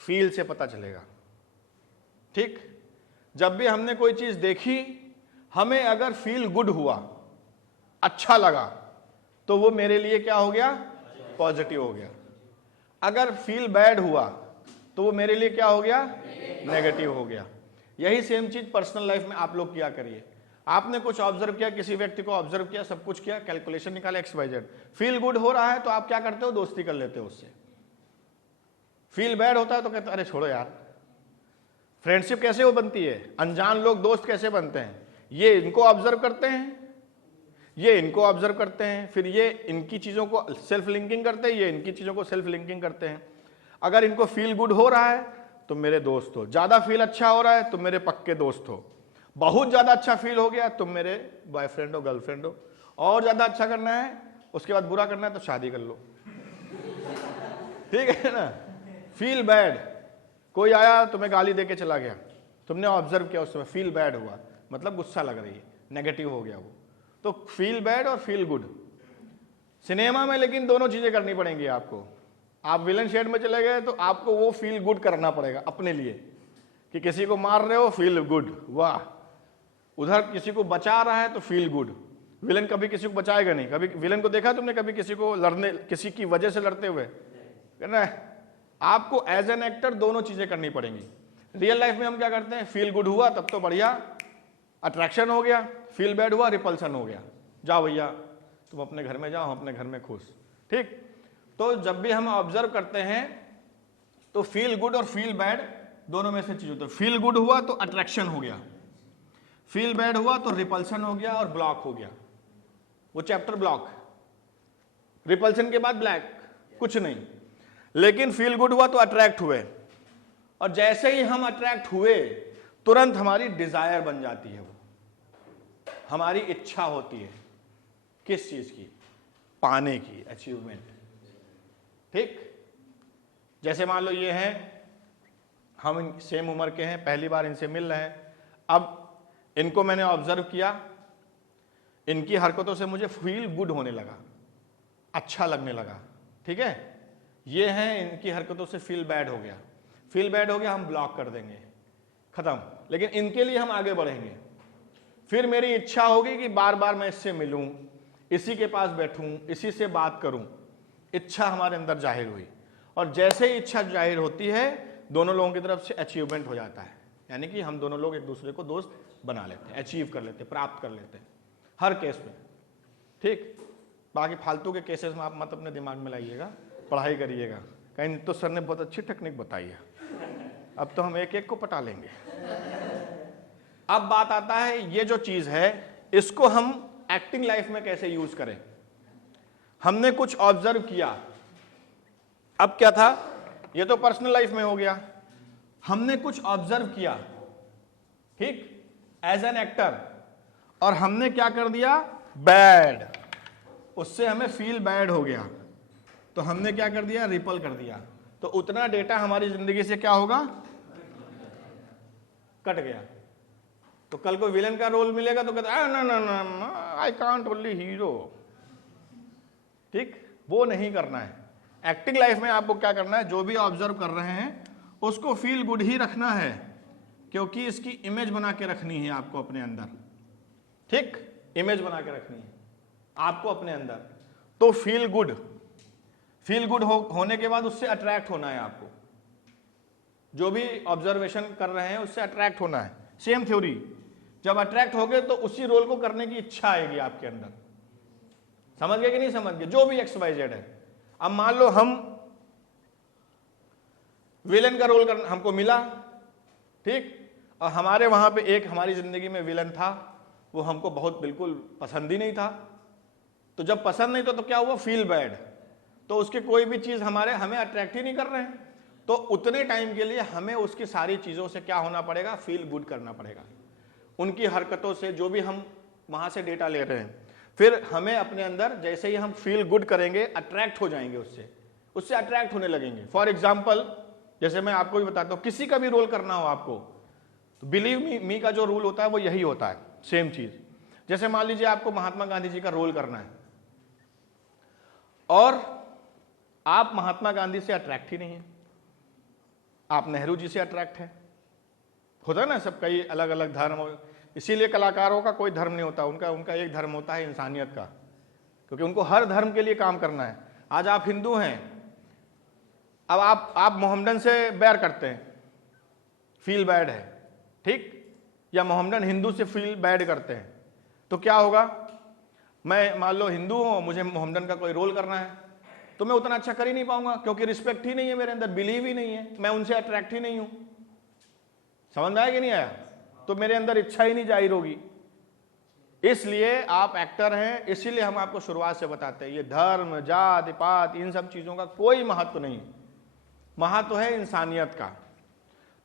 फील से पता चलेगा। ठीक, जब भी हमने कोई चीज देखी, हमें अगर फील गुड हुआ, अच्छा लगा, तो वो मेरे लिए क्या हो गया? पॉजिटिव हो गया। अगर फील बैड हुआ तो वो मेरे लिए क्या हो गया? नेगेटिव हो गया। यही सेम चीज पर्सनल लाइफ में आप लोग किया करिए। आपने कुछ ऑब्जर्व किया, किसी व्यक्ति को ऑब्जर्व किया, सब कुछ किया, कैलकुलेशन निकाले XYZ, फील गुड हो रहा है तो आप क्या करते हो? दोस्ती कर लेते हो उससे। फील बैड होता है तो कहते अरे छोड़ो यार। फ्रेंडशिप कैसे वो बनती है? अनजान लोग दोस्त कैसे बनते हैं? ये इनको ऑब्जर्व करते हैं, ये इनको ऑब्जर्व करते हैं, फिर ये इनकी चीजों को सेल्फ लिंकिंग करते हैं, ये इनकी चीजों को सेल्फ लिंकिंग करते हैं। अगर इनको फील गुड हो रहा है तो मेरे दोस्त हो, ज्यादा फील अच्छा हो रहा है तो मेरे पक्के दोस्त हो, बहुत ज्यादा अच्छा फील हो गया तुम मेरे बॉयफ्रेंड हो, गर्लफ्रेंड हो, और ज्यादा अच्छा करना है उसके बाद बुरा करना है तो शादी कर लो। ठीक है ना? फील बैड, कोई आया तुम्हें गाली देके चला गया, तुमने ऑब्जर्व किया, उस समय फील बैड हुआ, मतलब गुस्सा लग रही है, नेगेटिव हो गया वो। तो फील बैड और फील गुड सिनेमा में, लेकिन दोनों चीजें करनी पड़ेंगी आपको। आप विलन शेड में चले गए तो आपको वो फील गुड करना पड़ेगा अपने लिए, कि किसी को मार रहे हो फील गुड, वाह। उधर किसी को बचा रहा है तो फील गुड। विलन कभी किसी को बचाएगा नहीं। कभी विलन को देखा तुमने कभी किसी को लड़ने, किसी की वजह से लड़ते हुए? करना है आपको एज एन एक्टर, दोनों चीजें करनी पड़ेंगी। रियल लाइफ में हम क्या करते हैं? फील गुड हुआ तब तो बढ़िया, अट्रैक्शन हो गया, फील बैड हुआ रिपल्सन हो गया, जाओ भैया तुम अपने घर में जाओ, अपने घर में खुश। ठीक, तो जब भी हम ऑब्जर्व करते हैं तो फील गुड और फील बैड दोनों में से चीज होती है। फील गुड हुआ तो अट्रैक्शन हो गया, फील बैड हुआ तो रिपल्सन हो गया और ब्लॉक हो गया, वो चैप्टर ब्लॉक। रिपल्सन के बाद ब्लैक, कुछ नहीं। लेकिन फील गुड हुआ तो अट्रैक्ट हुए, और जैसे ही हम अट्रैक्ट हुए तुरंत हमारी डिजायर बन जाती है, वो हमारी इच्छा होती है। किस चीज की? पाने की, अचीवमेंट। ठीक, जैसे मान लो ये हैं, हम सेम उम्र के हैं, पहली बार इनसे मिल रहे हैं, अब इनको मैंने ऑब्जर्व किया, इनकी हरकतों से मुझे फील गुड होने लगा, अच्छा लगने लगा। ठीक है, ये हैं, इनकी हरकतों से फील बैड हो गया, फील बैड हो गया, हम ब्लॉक कर देंगे, खत्म। लेकिन इनके लिए हम आगे बढ़ेंगे। फिर मेरी इच्छा होगी कि बार बार मैं इससे मिलूं, इसी के पास बैठूं, इसी से बात करूं। इच्छा हमारे अंदर जाहिर हुई, और जैसे ही इच्छा जाहिर होती है दोनों लोगों की तरफ से अचीवमेंट हो जाता है, यानी कि हम दोनों लोग एक दूसरे को दोस्त बना लेते हैं, अचीव कर लेते हैं, प्राप्त कर लेते हैं, हर केस में। ठीक, बाकी फालतू के केसेस में आप मत अपने दिमाग में लाइएगा, पढ़ाई करिएगा। कहीं तो सर ने बहुत अच्छी टेक्निक बताई है, अब तो हम एक एक को पटा लेंगे। अब बात आता है, ये जो चीज है इसको हम एक्टिंग लाइफ में कैसे यूज करें। हमने कुछ ऑब्जर्व किया, अब क्या था, ये तो पर्सनल लाइफ में हो गया। हमने कुछ ऑब्जर्व किया, ठीक, एज एन एक्टर, और हमने क्या कर दिया? बैड, उससे हमें फील बैड हो गया, तो हमने क्या कर दिया? रिपल कर दिया। तो उतना डेटा हमारी जिंदगी से क्या होगा? कट गया। तो कल को विलन का रोल मिलेगा तो कहता है ना ना ना, आई कांट ओनली हीरो। ठीक, वो नहीं करना है। एक्टिंग लाइफ में आपको क्या करना है? जो भी ऑब्जर्व कर रहे हैं उसको फील गुड ही रखना है, क्योंकि इसकी इमेज बना के रखनी है आपको अपने अंदर। ठीक, इमेज बना के रखनी है आपको अपने अंदर। तो फील गुड, फील गुड होने के बाद उससे अट्रैक्ट होना है आपको। जो भी ऑब्जर्वेशन कर रहे हैं उससे अट्रैक्ट होना है। सेम थ्योरी, जब अट्रैक्ट हो गए तो उसी रोल को करने की इच्छा आएगी आपके अंदर। समझ गए कि नहीं समझ गए? जो भी XYZ है। अब मान लो हम विलेन का रोल हमको मिला, ठीक, और हमारे वहाँ पे एक हमारी ज़िंदगी में विलन था, वो हमको बहुत बिल्कुल पसंद ही नहीं था। तो जब पसंद नहीं था तो क्या हुआ, फील बैड। तो उसके कोई भी चीज़ हमें अट्रैक्ट ही नहीं कर रहे हैं, तो उतने टाइम के लिए हमें उसकी सारी चीज़ों से क्या होना पड़ेगा, फील गुड करना पड़ेगा। उनकी हरकतों से जो भी हम वहाँ से डेटा ले रहे हैं, फिर हमें अपने अंदर जैसे ही हम फील गुड करेंगे अट्रैक्ट हो जाएंगे, उससे अट्रैक्ट होने लगेंगे। फॉर एग्जाम्पल, जैसे मैं आपको भी बताता हूँ, किसी का भी रोल करना हो आपको, तो बिलीव मी का जो रूल होता है वो यही होता है, सेम चीज़। जैसे मान लीजिए आपको महात्मा गांधी जी का रोल करना है और आप महात्मा गांधी से अट्रैक्ट ही नहीं है, आप नेहरू जी से अट्रैक्ट है। होता है ना, सब कई अलग अलग धर्म, इसीलिए कलाकारों का कोई धर्म नहीं होता, उनका एक धर्म होता है इंसानियत का, क्योंकि उनको हर धर्म के लिए काम करना है। आज आप हिंदू हैं, अब आप मोहम्मदन से बैर करते हैं, फील बैड है, ठीक, या मोहम्मदन हिंदू से फील बैड करते हैं, तो क्या होगा, मैं मान लो हिंदू हूं, मुझे मोहम्मदन का कोई रोल करना है, तो मैं उतना अच्छा कर ही नहीं पाऊंगा, क्योंकि रिस्पेक्ट ही नहीं है मेरे अंदर, बिलीव ही नहीं है, मैं उनसे अट्रैक्ट ही नहीं हूं। समझ में आया कि नहीं आया? तो मेरे अंदर इच्छा ही नहीं जाहिर होगी। इसलिए आप एक्टर हैं, इसीलिए हम आपको शुरुआत से बताते हैं, ये धर्म, जाति पात, इन सब चीजों का कोई महत्व नहीं, महत्व है इंसानियत का।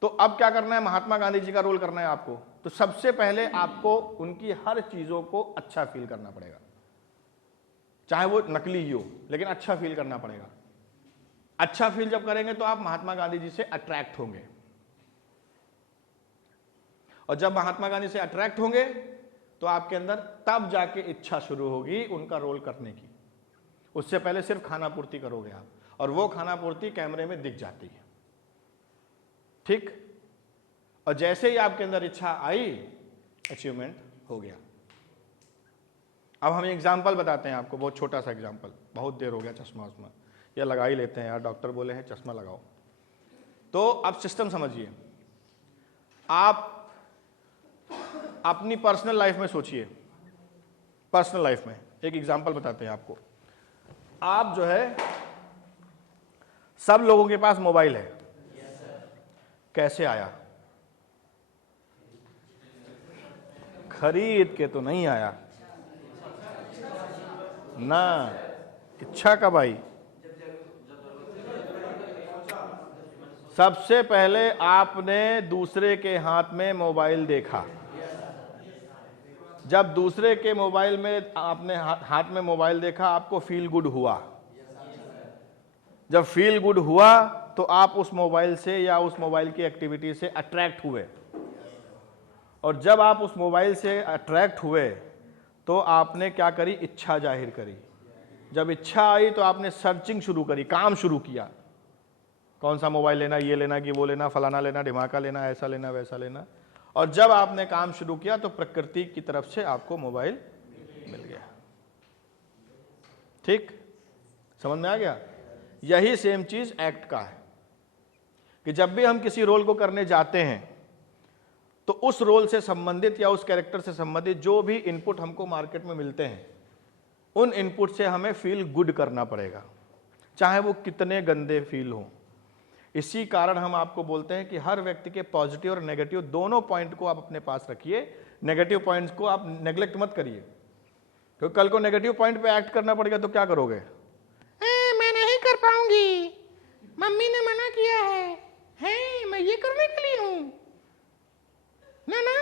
तो अब क्या करना है, महात्मा गांधी जी का रोल करना है आपको, तो सबसे पहले आपको उनकी हर चीजों को अच्छा फील करना पड़ेगा, चाहे वो नकली ही हो, लेकिन अच्छा फील करना पड़ेगा। अच्छा फील जब करेंगे तो आप महात्मा गांधी जी से अट्रैक्ट होंगे, और जब महात्मा गांधी से अट्रैक्ट होंगे तो आपके अंदर तब जाके इच्छा शुरू होगी उनका रोल करने की। उससे पहले सिर्फ खाना पूर्ति करोगे आप, और वो खाना पूर्ति कैमरे में दिख जाती है, ठीक। और जैसे ही आपके अंदर इच्छा आई, अचीवमेंट हो गया। अब हम एग्जाम्पल बताते हैं आपको, बहुत छोटा सा एग्जाम्पल, बहुत देर हो गया चश्मा उस्मा, या लगा ही लेते हैं यार, डॉक्टर बोले हैं चश्मा लगाओ। तो अब सिस्टम समझिए, आप अपनी पर्सनल लाइफ में सोचिए, पर्सनल लाइफ में एक एग्जांपल बताते हैं आपको। आप जो है, सब लोगों के पास मोबाइल है, कैसे आया? खरीद के तो नहीं आया ना, इच्छा कब आई? सबसे पहले आपने दूसरे के हाथ में मोबाइल देखा, जब दूसरे के मोबाइल में आपने हाथ में मोबाइल देखा, आपको फील गुड हुआ। जब फील गुड हुआ तो आप उस मोबाइल से या उस मोबाइल की एक्टिविटी से अट्रैक्ट हुए, और जब आप उस मोबाइल से अट्रैक्ट हुए तो आपने क्या करी, इच्छा जाहिर करी। जब इच्छा आई तो आपने सर्चिंग शुरू करी, काम शुरू किया, कौन सा मोबाइल लेना, ये लेना कि वो लेना, फलाना लेना, ढिमाका लेना, ऐसा लेना, वैसा लेना। और जब आपने काम शुरू किया तो प्रकृति की तरफ से आपको मोबाइल मिल गया, ठीक, समझ में आ गया? यही सेम चीज एक्ट का है, कि जब भी हम किसी रोल को करने जाते हैं तो उस रोल से संबंधित या उस कैरेक्टर से संबंधित जो भी इनपुट हमको मार्केट में मिलते हैं, उन इनपुट से हमें फील गुड करना पड़ेगा, चाहे वो कितने गंदे फील हों। इसी कारण हम आपको बोलते हैं कि हर व्यक्ति के पॉजिटिव और नेगेटिव दोनों पॉइंट को आप अपने पास रखिए, नेगेटिव पॉइंट्स को आप नेग्लेक्ट मत करिए, क्योंकि कल को नेगेटिव पॉइंट पे एक्ट करना पड़ेगा तो क्या करोगे? मैं नहीं कर पाऊंगी, मम्मी ने मना किया है, मैं ये करने के लिए हूं ना,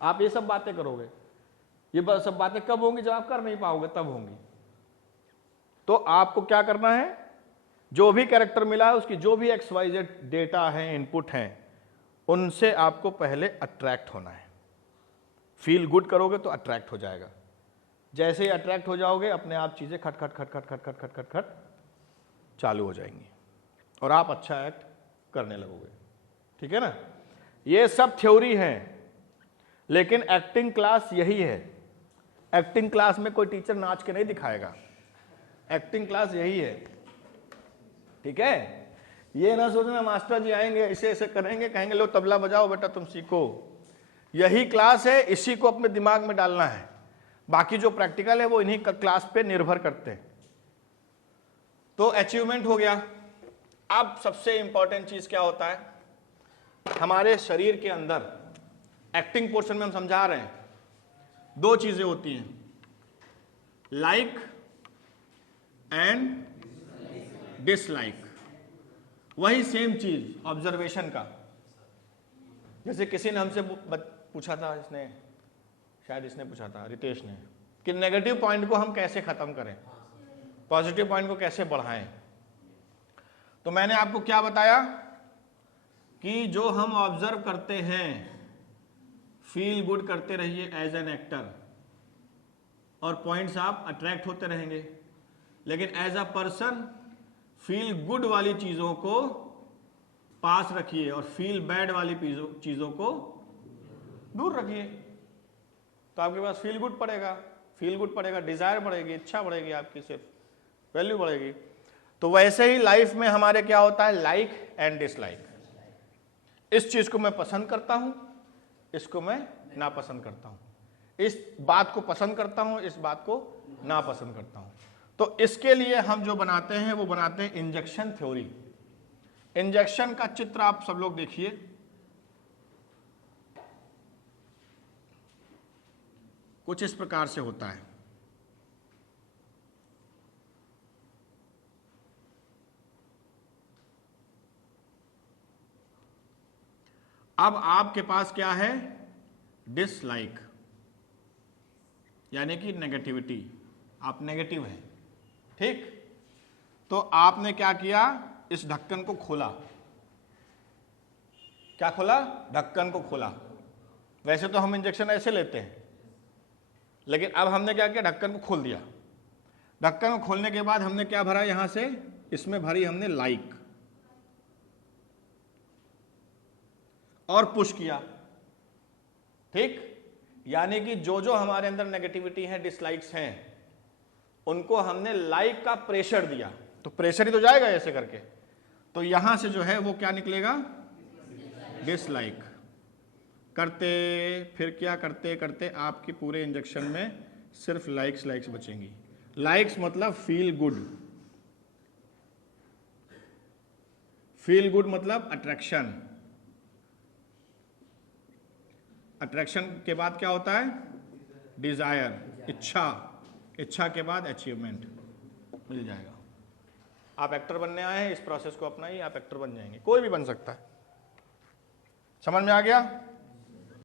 आप ये सब बातें करोगे। ये सब बातें कब होंगी? जब आप कर नहीं पाओगे तब होंगी। तो आपको क्या करना है, जो भी कैरेक्टर मिला है उसकी जो भी XYZ डेटा है, इनपुट हैं, उनसे आपको पहले अट्रैक्ट होना है। फील गुड करोगे तो अट्रैक्ट हो जाएगा। जैसे ही अट्रैक्ट हो जाओगे, अपने आप चीजें खट खट खट खट खट खट खट खट खट चालू हो जाएंगी और आप अच्छा एक्ट करने लगोगे, ठीक है ना। ये सब थ्योरी है, लेकिन एक्टिंग क्लास यही है। एक्टिंग क्लास में कोई टीचर नाच के नहीं दिखाएगा, एक्टिंग क्लास यही है, ठीक है। ये ना सोचना मास्टर जी आएंगे ऐसे ऐसे करेंगे, कहेंगे लो तबला बजाओ बेटा तुम सीखो। यही क्लास है, इसी को अपने दिमाग में डालना है। बाकी जो प्रैक्टिकल है वो इन्हीं क्लास पे निर्भर करते हैं। तो अचीवमेंट हो गया। अब सबसे इंपॉर्टेंट चीज क्या होता है, हमारे शरीर के अंदर एक्टिंग पोर्शन में हम समझा रहे हैं, दो चीजें होती हैं, लाइक एंड डिसलाइक। वही सेम चीज ऑब्जर्वेशन का। जैसे किसी ने हमसे पूछा था, इसने शायद इसने पूछा था, रितेश ने, कि नेगेटिव पॉइंट को हम कैसे खत्म करें, पॉजिटिव पॉइंट को कैसे बढ़ाएं। तो मैंने आपको क्या बताया कि जो हम ऑब्जर्व करते हैं, फील गुड करते रहिए एज एन एक्टर, और पॉइंट्स आप अट्रैक्ट होते रहेंगे। लेकिन as a person feel good वाली चीजों को पास रखिए और फील बैड वाली चीजों को दूर रखिए, तो आपके पास फील गुड पड़ेगा, डिजायर बढ़ेगी, इच्छा बढ़ेगी, आपकी सिर्फ वैल्यू बढ़ेगी। तो वैसे ही लाइफ में हमारे क्या होता है, लाइक एंड डिसलाइक। इस चीज को मैं पसंद करता हूं, इसको मैं नापसंद करता हूं, इस बात को पसंद करता हूं, इस बात को नापसंद करता हूं। तो इसके लिए हम जो बनाते हैं वो बनाते हैं इंजेक्शन थ्योरी। इंजेक्शन का चित्र आप सब लोग देखिए। कुछ इस प्रकार से होता है। अब आपके पास क्या है, डिसलाइक, यानी कि नेगेटिविटी, आप नेगेटिव हैं, ठीक। तो आपने क्या किया, इस ढक्कन को खोला। क्या खोला, ढक्कन को खोला। वैसे तो हम इंजेक्शन ऐसे लेते हैं, लेकिन अब हमने क्या किया, ढक्कन को खोल दिया। ढक्कन को खोलने के बाद हमने क्या भरा, यहां से इसमें भरी हमने लाइक, और पुश किया, ठीक। यानी कि जो जो हमारे अंदर नेगेटिविटी है, डिसलाइक्स हैं, उनको हमने लाइक का प्रेशर दिया, तो प्रेशर ही तो जाएगा ऐसे करके। तो यहां से जो है वो क्या निकलेगा, डिसलाइक। करते फिर क्या करते करते आपके पूरे इंजेक्शन में सिर्फ लाइक्स बचेंगी। लाइक्स मतलब फील गुड, फील गुड मतलब अट्रैक्शन। अट्रैक्शन के बाद क्या होता है, डिजायर, इच्छा के बाद अचीवमेंट मिल जाएगा। आप एक्टर बनने आए हैं, इस प्रोसेस को अपनाइए, आप एक्टर बन जाएंगे, कोई भी बन सकता है। समझ में आ गया।